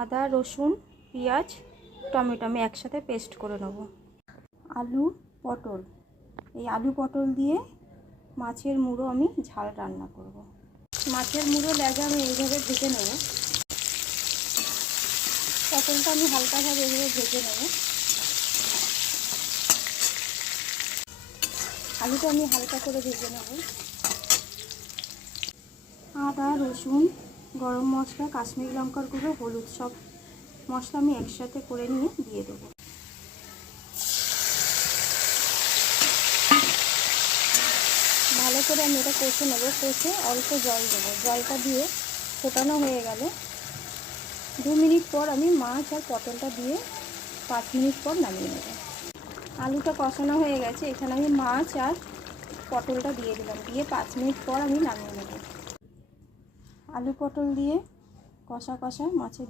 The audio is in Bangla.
আদা, রসুন, পেঁয়াজ, টমেটো আমি একসাথে পেস্ট করে নেব। আলু, পটল, এই আলু পটল দিয়ে মাছের মুড়ো আমি ঝাল রান্না করব। মাছের মুড়ো লেজা আমি এইভাবে ভেজে নেব। পটলটা আমি হালকাভাবে এইভাবে ভেজে নেব। আলুটা আমি হালকা করে ভেজে নেব। আদা, রসুন, গরম মশলা, কাশ্মীরি লঙ্কার গুঁড়ো, হলুদ সব মশলা আমি একসাথে করে নিয়ে দিয়ে দেবো। ভালো করে আমি এটা কষে নেব। কষে অল্প জল দেবো। জলটা দিয়ে ফোটানো হয়ে গেলে 2 মিনিট পর আমি মাছ আর পটলটা দিয়ে 5 মিনিট পর নামিয়ে নেব। আলুটা কষানো হয়ে গেছে, এখানে আমি মাছ আর পটলটা দিয়ে দিলাম। দিয়ে 5 মিনিট পর আমি নামিয়ে নেব। আলু পটল দিয়ে কষা কষা মাছের